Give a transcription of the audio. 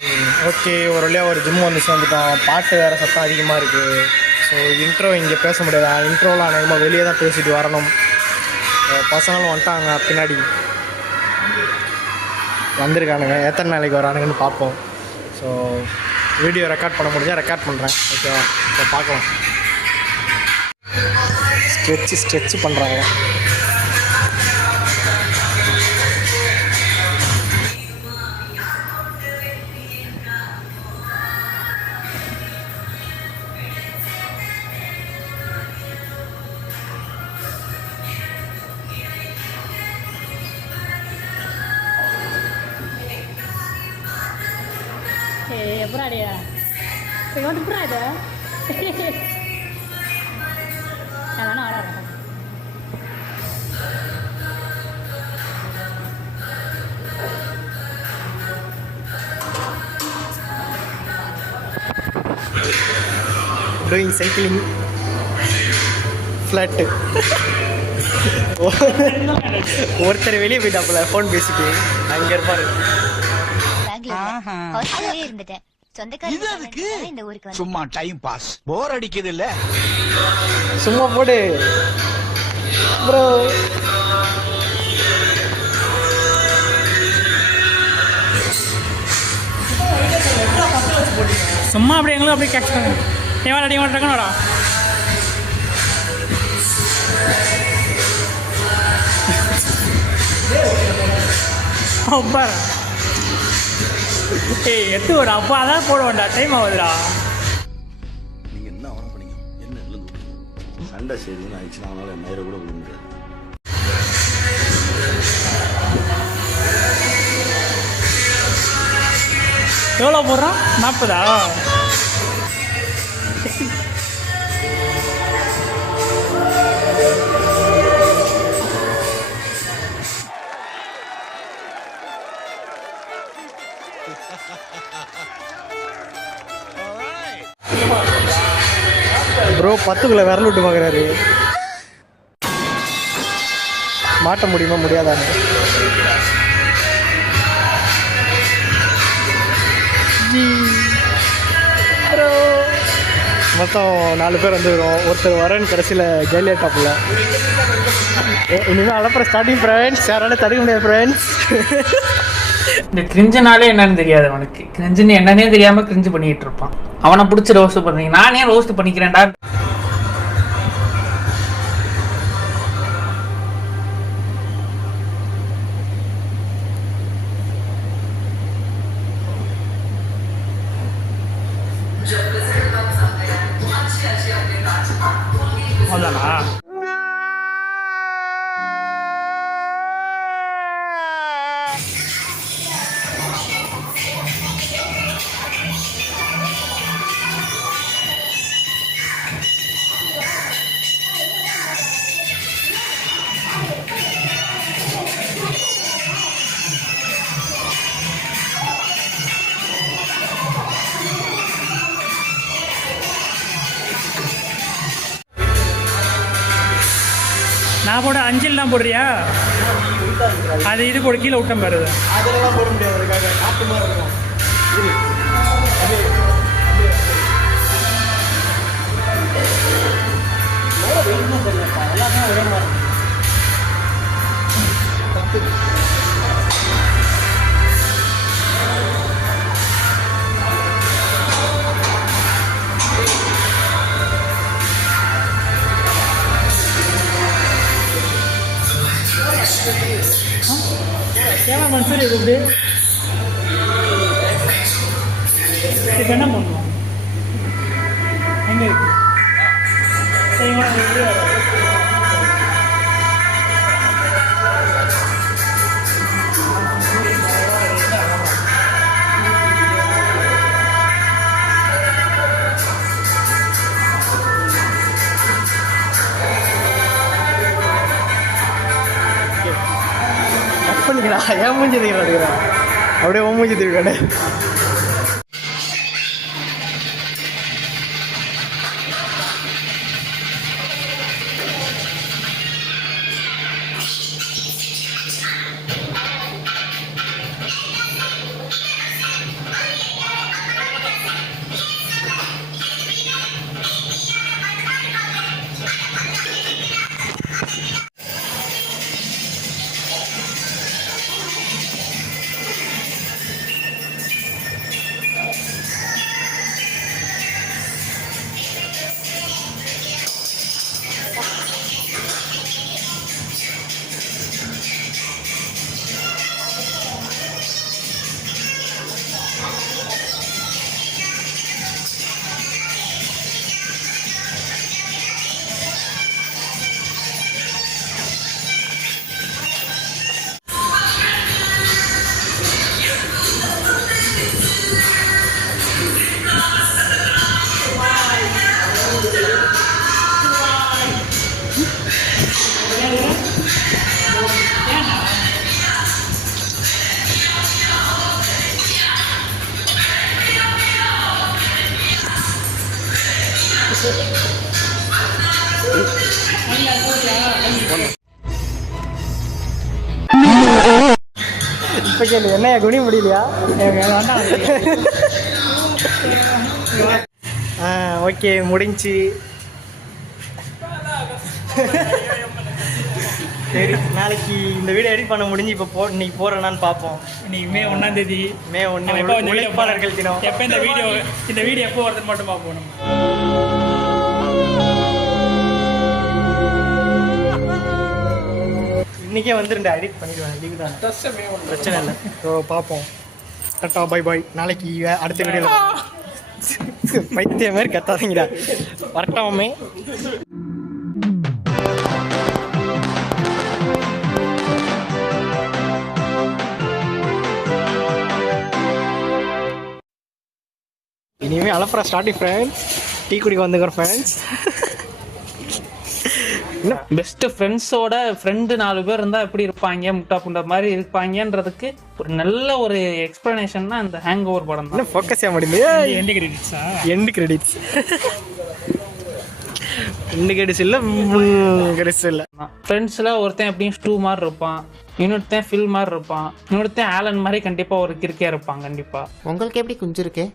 Okay, ஒரு வழியாக ஒரு ஜிம் வந்து சேர்ந்துட்டோம். பாட்டு வேறு சத்தம் அதிகமாக இருக்குது. ஸோ இன்ட்ரோ இங்கே பேச முடியாது. இன்ட்ரோவில் அநேகமாக வெளியே தான் பேசிட்டு வரணும். பசங்களும் வந்துட்டாங்க, பின்னாடி வந்திருக்கானுங்க. எத்தனை நாளைக்கு வரானுங்கன்னு பார்ப்போம். ஸோ வீடியோ ரெக்கார்ட் பண்ண முடிஞ்சால் ரெக்கார்ட் பண்ணுறேன். ஓகேவா? ஸோ பார்க்கலாம். ஸ்ட்ரெச்சு பண்ணுறாங்க. எப்படாடியா எப்படா இது வேணா வர டூயிங் சைக்கிளிங் ஃப்ளாட்டு. ஒருத்தர் வெளியே போயிட்டாப்புல ஃபோன் பேசிட்டு. அங்கே இருப்பாரு. சும்மா டைம் பாஸ், போர் அடிக்குது இல்ல? சும்மா போடு ப்ரோ. சும்மா அப்படி எங்களும் அப்படியே கேட்ச் பண்ணு. எவ்வளோ அடி மாட்டேங்கடா. அப்பா ஏய் எட்டு ஒரு அப்பா அதான் போடுவோம்டா. டைம் ஆகுதுடா. நீங்க என்ன ஆன் பண்ணீங்க? என்ன இல்லை சண்டை செய்யுதுன்னு ஆயிடுச்சுன்னா அவனால மயிரை கூட விட முடியாது. எவ்வளோ போடுறான்? 40. ப்ரோ 10க்குள்ள விரல் விட்டு பார்க்குறாரு. மாட்ட முடியுமா முடியாதான்னு. ப்ரோ மொத்தம் 4 பேர் வந்துருக்கோம். ஒருத்தர் வரேன்னு கடைசியில் கேலியா டாப்பில். இனிமேல் அலப்புற ஸ்டார்டிங் ஃப்ரெண்ட்ஸ். யாரால தடுக்க முடியாது ஃப்ரெண்ட்ஸ். இந்த கிரிஞ்சனாலே என்னன்னு தெரியாது அவனுக்கு. கிரிஞ்சுன்னு என்னன்னே தெரியாமல் கிரிஞ்சு பண்ணிக்கிட்டு இருப்பான். அவனை பிடிச்சி ரோஸ்ட் பண்ணுறீங்க. நானே ரோஸ்ட் பண்ணிக்கிறேன்டா. அவ்வளோதானா? நான் போட அஞ்சல் தான் போடுறியா? அது இது போட கீழே விட்டம் பாருது. அதெல்லாம் போட முடியாது. அதுக்காக காட்டு மாதிரி இருக்கும். எல்லாமே ஒரே மாதிரி. ஏமா மன்சூரி கூப்பிட்டு இப்போ என்ன பண்ணுவோம்? எங்கே இருக்கு? பண்ணிக்கிறா. ஏன் மூஞ்சி தூக்கிறா? அப்படியே உன் மூஞ்சி தூக்கிக்காடு. இப்போ கேளு என்னையா குனிய முடியலையா? ஓகே முடிஞ்சு. சரி நாளைக்கு இந்த வீடியோ எடிட் பண்ண முடிஞ்சு இப்போ இன்னைக்கு போகிறேன்னான்னு பார்ப்போம். இன்னைக்கு மே 1ஆம் தேதி. மே 1 உழைப்பாளர்கள் தினம். எப்போ இந்த வீடியோ எப்போ வருதுன்னு மட்டும் பார்ப்போம் நம்ம. இன்றைக்கே வந்துருண்டா எடிட் பண்ணிடுவேன். லீவ் தான், பிரச்சனை இல்லை. ஸோ பார்ப்போம். Tata bye bye. நாளைக்கு அடுத்த வீடியோவில் பைத்திய மாதிரி கத்தாதீங்கடா. வரட்டாமே. இனிமேல் அலப்புற ஸ்டார்டிங் ஃப்ரெண்ட்ஸ். டீ குடிக்க வந்துக்கிறோம் ஃப்ரெண்ட்ஸ். பெஸ்ட் ஃப்ரெண்ட்ஸோட ஃப்ரெண்டு 4 பேர் இருந்தால் எப்படி இருப்பாங்க, முட்டா புண்டா மாதிரி இருப்பாங்கன்றதுக்கு ஒரு நல்ல ஒரு எக்ஸ்பிளனேஷன் தான் இந்த ஹேங் ஓவர் படம் தான். இன்னும் ஃபோக்கஸ் ஆக முடியுது. எண்டு கிரெடிட்ஸ் இல்லை, கிரெடிட்ஸ் இல்லை. ஃப்ரெண்ட்ஸில் ஒருத்தன் எப்படியும் ஸ்டூ மாதிரி இருப்பான், இன்னொருத்தன் ஃபில் மாதிரி இருப்பான், இன்னொருத்தன் ஆலன் மாதிரி கண்டிப்பாக ஒரு கிறுக்கியாக இருப்பான். கண்டிப்பாக உங்களுக்கு எப்படி குஞ்சு இருக்கு?